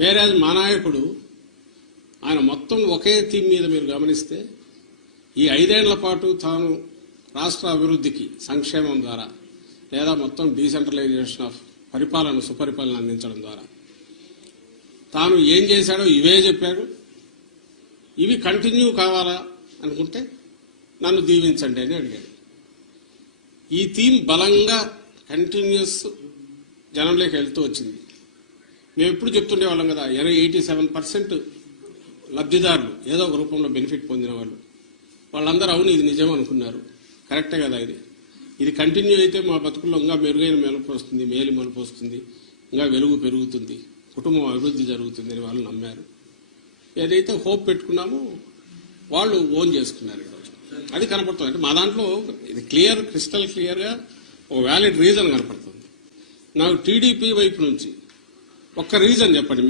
వేరే మా నాయకుడు ఆయన మొత్తం ఒకే థీమ్ మీద మీరు గమనిస్తే ఈ 5 ఏళ్ల పాటు తాను రాష్ట్ర అభివృద్ధికి సంక్షేమం ద్వారా లేదా మొత్తం డీసెంట్రలైజేషన్ ఆఫ్ పరిపాలన సుపరిపాలన అందించడం ద్వారా తాను ఏం చేశాడో ఇవే చెప్పాడు. ఇవి కంటిన్యూ కావాలా అనుకుంటే నన్ను దీవించండి అని అడిగాడు. ఈ థీమ్ బలంగా కంటిన్యూస్ జనంలోకి వెళ్తూ వచ్చింది. మేము ఎప్పుడు చెప్తుండేవాళ్ళం కదా, 87% లబ్ధిదారులు ఏదో ఒక రూపంలో బెనిఫిట్ పొందిన వాళ్ళందరూ అవును ఇది నిజం అనుకున్నారు. కరెక్టే కదా, ఇది కంటిన్యూ అయితే మా బతుకుల్లో ఇంకా మెరుగైన మెలుపు వస్తుంది, మేలు మలుపు వస్తుంది, ఇంకా వెలుగు పెరుగుతుంది, కుటుంబం అభివృద్ధి జరుగుతుంది అని వాళ్ళు నమ్మారు. ఏదైతే హోప్ పెట్టుకున్నామో వాళ్ళు ఓన్ చేసుకున్నారు ఈరోజు. అది కనపడుతుంది. అంటే మా దాంట్లో ఇది క్రిస్టల్ క్లియర్గా ఒక వ్యాలిడ్ రీజన్ కనపడుతుంది. నాకు టీడీపీ వైపు నుంచి ఒక్క రీజన్ చెప్పండి.